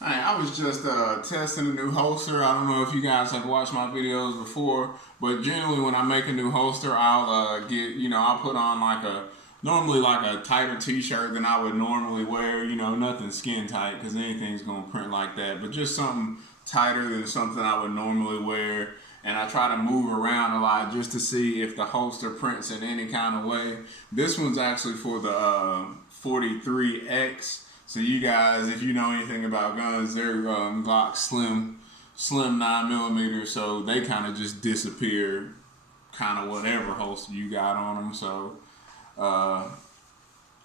Hey, I was just testing a new holster. I don't know if you guys have watched my videos before, but generally when I make a new holster, I'll I'll put on normally like a tighter t-shirt than I would normally wear. Nothing skin tight because anything's gonna print like that, but just something tighter than something I would normally wear. And I try to move around a lot just to see if the holster prints in any kind of way. This one's actually for the 43X. So you guys, if you know anything about guns, they're Glock slim 9 millimeter. So they kind of just disappear, kind of whatever holster you got on them. So uh,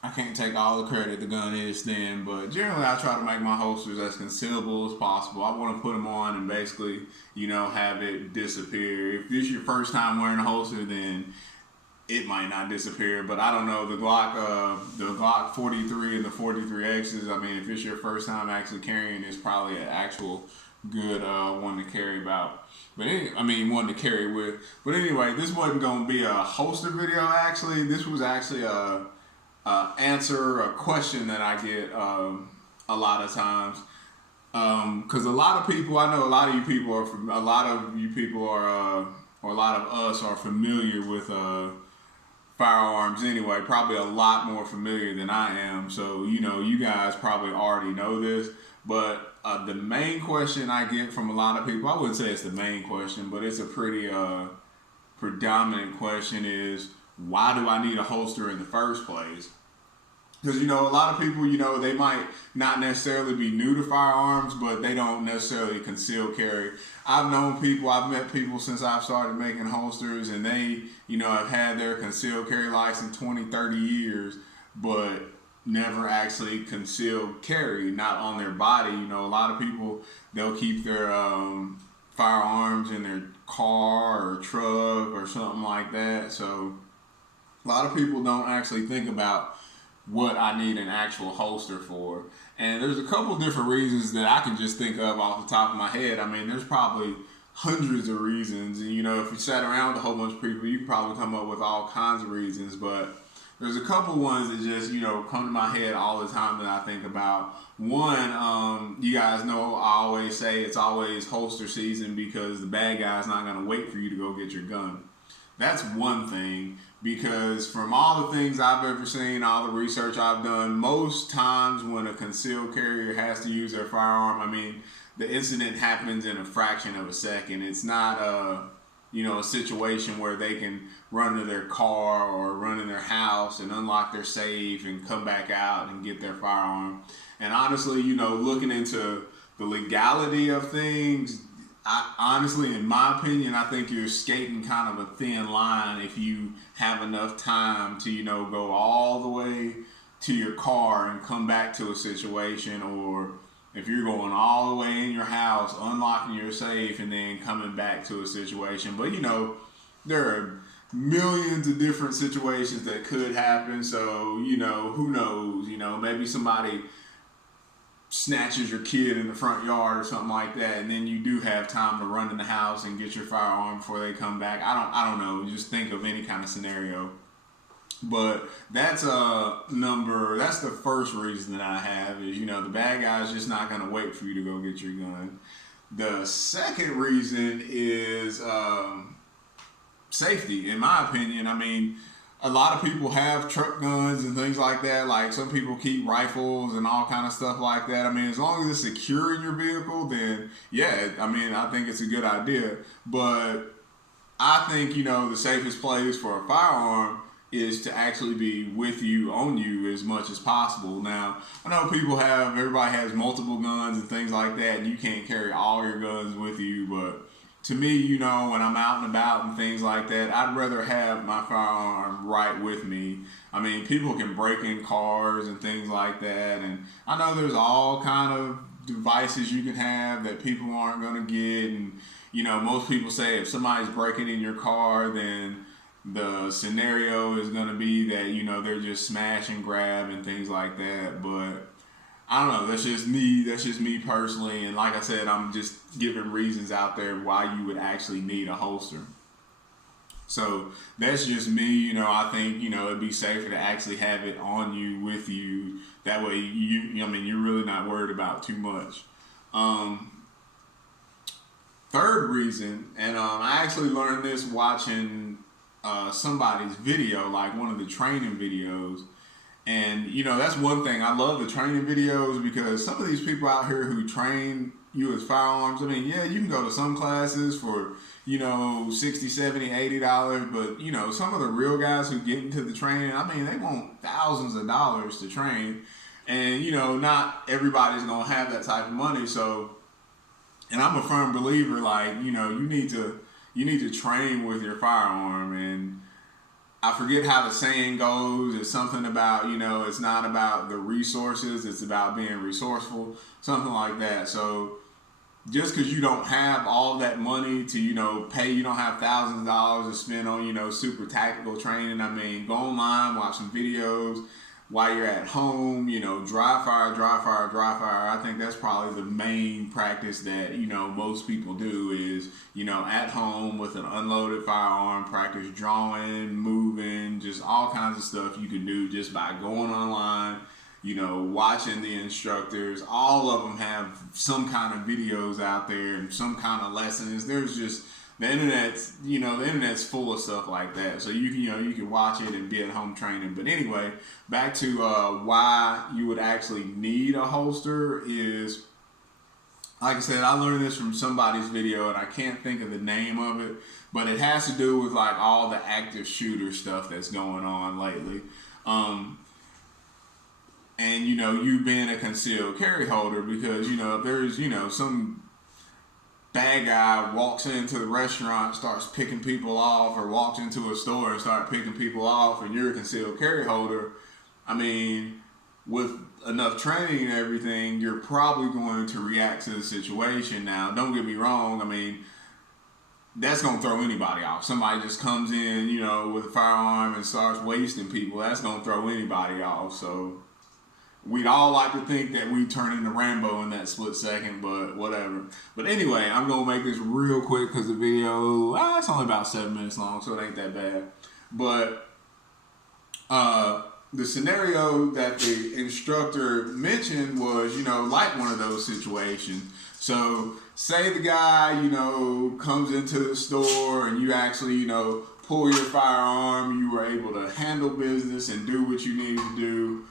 I can't take all the credit the gun is then, but generally I try to make my holsters as concealable as possible. I want to put them on and basically, have it disappear. If this is your first time wearing a holster, then it might not disappear, but I don't know the Glock 43 and the 43Xs. I mean, if it's your first time actually carrying, it's probably an actual good one to carry about. One to carry with. But anyway, this wasn't gonna be a holster video. Actually, this was actually a answer a question that I get a lot of times. Because a lot of people, I know a lot of you people are from, a lot of you people are, or a lot of us are familiar with firearms anyway, probably a lot more familiar than I am. So, you guys probably already know this. But the main question I get from a lot of people, I wouldn't say it's the main question, but it's a pretty predominant question is why do I need a holster in the first place? Because a lot of people, they might not necessarily be new to firearms, but they don't necessarily conceal carry. I've met people since I've started making holsters, and they, have had their concealed carry license 20, 30 years, but never actually concealed carry, not on their body. A lot of people, they'll keep their firearms in their car or truck or something like that. So a lot of people don't actually think about what I need an actual holster for. And there's a couple different reasons that I can just think of off the top of my head. I mean, there's probably hundreds of reasons. And, if you sat around with a whole bunch of people, you could probably come up with all kinds of reasons. But there's a couple ones that just, come to my head all the time that I think about. One, you guys know I always say it's always holster season because the bad guy's not going to wait for you to go get your gun. That's one thing because from all the things I've ever seen, all the research I've done, most times when a concealed carrier has to use their firearm, I mean, the incident happens in a fraction of a second. It's not a situation where they can run to their car or run in their house and unlock their safe and come back out and get their firearm. And honestly, looking into the legality of things, honestly, in my opinion, I think you're skating kind of a thin line if you have enough time to, go all the way to your car and come back to a situation, or if you're going all the way in your house, unlocking your safe, and then coming back to a situation. But, there are millions of different situations that could happen. So, who knows? Maybe somebody snatches your kid in the front yard or something like that, and then you do have time to run in the house and get your firearm before they come back. I don't know. Just think of any kind of scenario. But that's that's the first reason that I have is the bad guy's just not gonna wait for you to go get your gun. The second reason is safety, in my opinion. I mean, a lot of people have truck guns and things like that. Like some people keep rifles and all kind of stuff like that. I mean, as long as it's secure in your vehicle, then yeah, I mean, I think it's a good idea. But I think, the safest place for a firearm is to actually be with you, on you as much as possible. Now, I know everybody has multiple guns and things like that, and you can't carry all your guns with you, but to me, when I'm out and about and things like that, I'd rather have my firearm right with me. I mean, people can break in cars and things like that, and I know there's all kind of devices you can have that people aren't going to get, and most people say if somebody's breaking in your car, then the scenario is going to be that they're just smash and grab and things like that. But I don't know. That's just me. That's just me personally. And like I said, I'm just giving reasons out there why you would actually need a holster. So that's just me. I think it'd be safer to actually have it on you with you. That way, I mean, you're really not worried about too much. Um, Third reason, and I actually learned this watching somebody's video, like one of the training videos. And that's one thing. I love the training videos because some of these people out here who train you as firearms, I mean, yeah, you can go to some classes for, 60, 70, $80, but some of the real guys who get into the training, I mean, they want thousands of dollars to train. And, not everybody's gonna have that type of money. So, and I'm a firm believer, like, you need to train with your firearm. And I forget how the saying goes. It's something about, it's not about the resources, it's about being resourceful, something like that. So just because you don't have all that money to, pay, you don't have thousands of dollars to spend on, super tactical training. I mean, go online, watch some videos while you're at home, dry fire, dry fire, dry fire. I think that's probably the main practice that, most people do is, at home with an unloaded firearm, practice drawing, moving, just all kinds of stuff you can do just by going online, watching the instructors. All of them have some kind of videos out there and some kind of lessons. There's just the internet's full of stuff like that. So you can watch it and be at home training. But anyway, back to why you would actually need a holster is, like I said, I learned this from somebody's video and I can't think of the name of it, but it has to do with like all the active shooter stuff that's going on lately. And you being a concealed carry holder, because if there's some bad guy walks into the restaurant, starts picking people off, or walks into a store and start picking people off, and you're a concealed carry holder, I mean, with enough training and everything, you're probably going to react to the situation. Now, don't get me wrong, I mean, that's going to throw anybody off. Somebody just comes in, with a firearm and starts wasting people, that's going to throw anybody off. So we'd all like to think that we turn into Rambo in that split second, but whatever. But anyway, I'm going to make this real quick because the video, it's only about 7 minutes long, so it ain't that bad. But the scenario that the instructor mentioned was, like one of those situations. So say the guy, comes into the store and you actually, pull your firearm, you were able to handle business and do what you needed to do.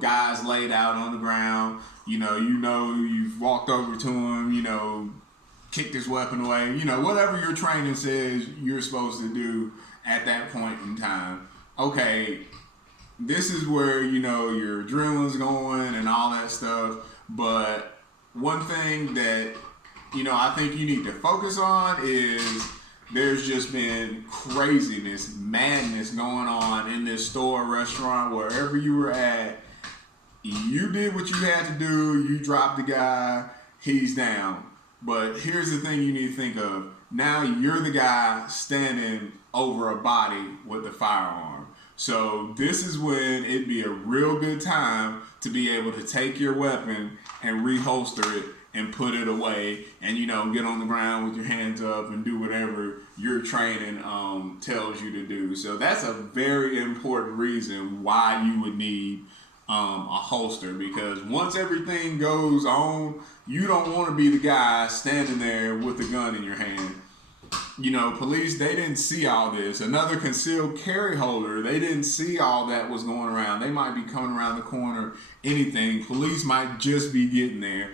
Guys laid out on the ground, you've walked over to him, kicked his weapon away, whatever your training says you're supposed to do at that point in time. Okay, this is where, your adrenaline's going and all that stuff. But one thing that, I think you need to focus on is there's just been craziness, madness going on in this store, restaurant, wherever you were at. You did what you had to do. You dropped the guy. He's down. But here's the thing you need to think of. Now you're the guy standing over a body with a firearm. So this is when it'd be a real good time to be able to take your weapon and reholster it and put it away, and get on the ground with your hands up and do whatever your training tells you to do. So that's a very important reason why you would need a holster, because once everything goes on, you don't want to be the guy standing there with a gun in your hand. Police, they didn't see all this. Another concealed carry holder, they didn't see all that was going around. They might be coming around the corner, anything. Police might just be getting there.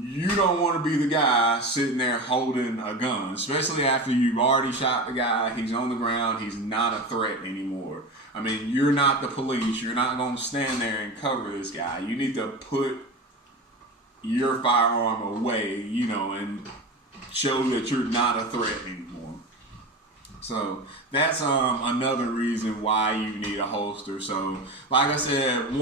You don't want to be the guy sitting there holding a gun, especially after you've already shot the guy. He's on the ground. He's not a threat anymore. I mean, you're not the police. You're not going to stand there and cover this guy. You need to put your firearm away, and show that you're not a threat anymore. So that's another reason why you need a holster. So like I said,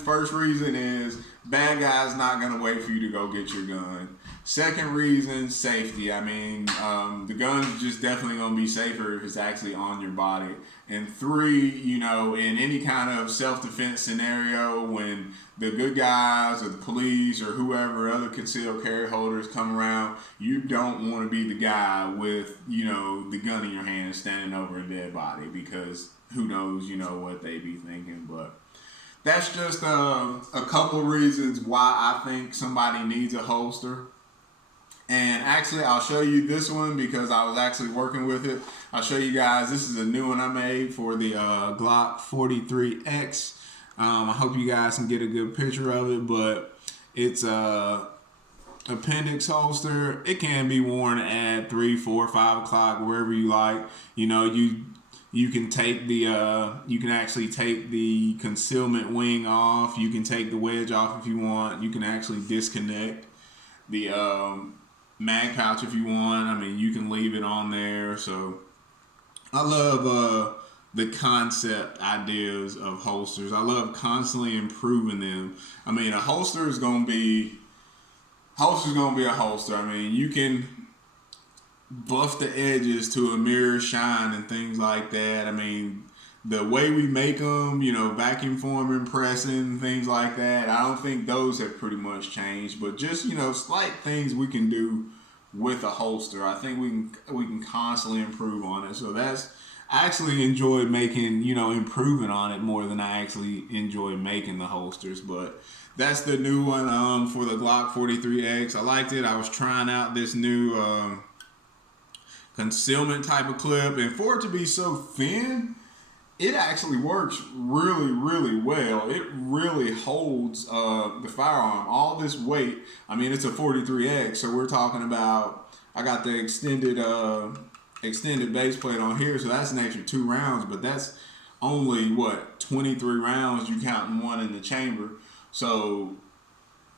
first reason is bad guy's not going to wait for you to go get your gun. Second reason, safety. I mean, the gun's just definitely going to be safer if it's actually on your body. And three, in any kind of self-defense scenario, when the good guys or the police or whoever, other concealed carry holders come around, you don't want to be the guy with, the gun in your hand standing over a dead body, because who knows, what they be thinking. But that's just a couple reasons why I think somebody needs a holster. And actually, I'll show you this one because I was actually working with it. I'll show you guys. This is a new one I made for the Glock 43X. I hope you guys can get a good picture of it, but it's a appendix holster. It can be worn at 3, 4, 5 o'clock, wherever you like. You know, you can take the you can actually take the concealment wing off. You can take the wedge off if you want. You can actually disconnect the mag pouch if you want. I mean, you can leave it on there. So I love the concept ideas of holsters. I love constantly improving them. I mean, a holster is gonna be a holster. I mean, you can buff the edges to a mirror shine and things like that. I mean, the way we make them, you know, vacuum forming, pressing, things like that, I don't think those have pretty much changed. But just, you know, slight things we can do with a holster, I think we can constantly improve on it. So I actually enjoy making, you know, improving on it more than I actually enjoy making the holsters. But that's the new one for the Glock 43X. I liked it. I was trying out this new concealment type of clip, and for it to be so thin, it actually works really, really well. It really holds the firearm. All this weight, I mean, it's a 43X, so we're talking about, I got the extended base plate on here, so that's an extra 2 rounds, but that's only, 23 rounds, you counting one in the chamber. So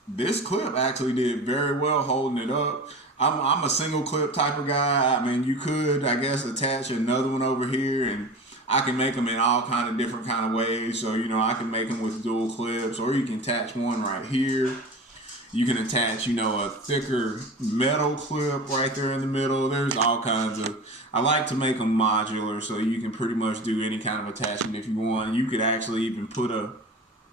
this clip actually did very well holding it up. I'm a single clip type of guy. I mean, you could, I guess, attach another one over here, and I can make them in all kind of different kind of ways. So, you know, I can make them with dual clips, or you can attach one right here. You can attach, you know, a thicker metal clip right there in the middle. There's all kinds of, I like to make them modular, so you can pretty much do any kind of attachment if you want. You could actually even put a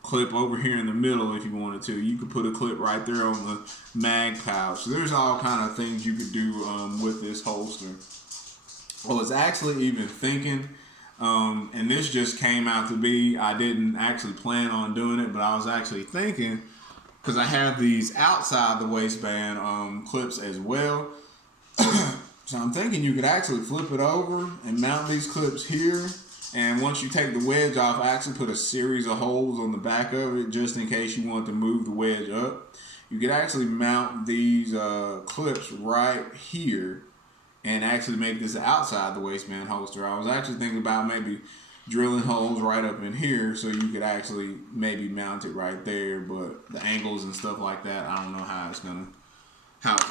clip over here in the middle if you wanted to. You could put a clip right there on the mag pouch. So there's all kind of things you could do with this holster. I was actually even thinking, and this just came out to be, I didn't actually plan on doing it, but I was actually thinking, because I have these outside the waistband clips as well. So I'm thinking you could actually flip it over and mount these clips here. And once you take the wedge off, I actually put a series of holes on the back of it just in case you want to move the wedge up. You could actually mount these clips right here and actually make this outside the waistband holster. I was actually thinking about maybe drilling holes right up in here so you could actually maybe mount it right there, but the angles and stuff like that, I don't know how it's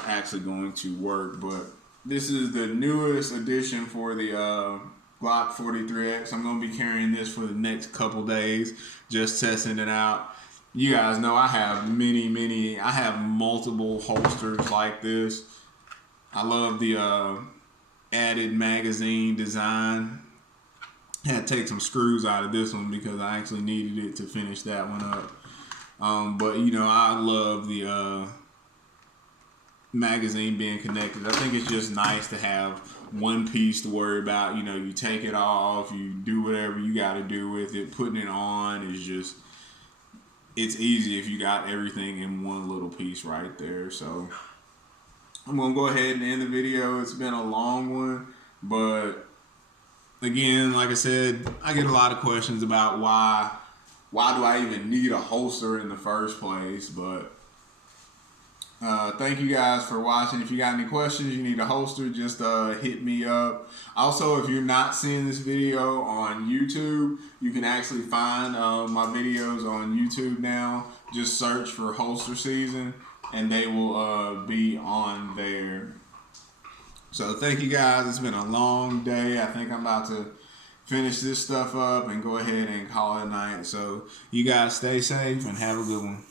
actually going to work. But this is the newest addition for the Glock 43X. I'm going to be carrying this for the next couple days, just testing it out. You guys know I have I have multiple holsters like this. I love the added magazine design. I had to take some screws out of this one because I actually needed it to finish that one up. But, you know, I love the magazine being connected. I think it's just nice to have one piece to worry about. You know, you take it off, you do whatever you got to do with it. Putting it on is just, it's easy if you got everything in one little piece right there. So I'm going to go ahead and end the video. It's been a long one, but again, like I said, I get a lot of questions about why do I even need a holster in the first place. But thank you guys for watching. If you got any questions, you need a holster, just hit me up. Also, if you're not seeing this video on YouTube, you can actually find my videos on YouTube now. Just search for Holster Season and they will be on there. So thank you guys. It's been a long day. I think I'm about to finish this stuff up and go ahead and call it a night. So you guys stay safe and have a good one.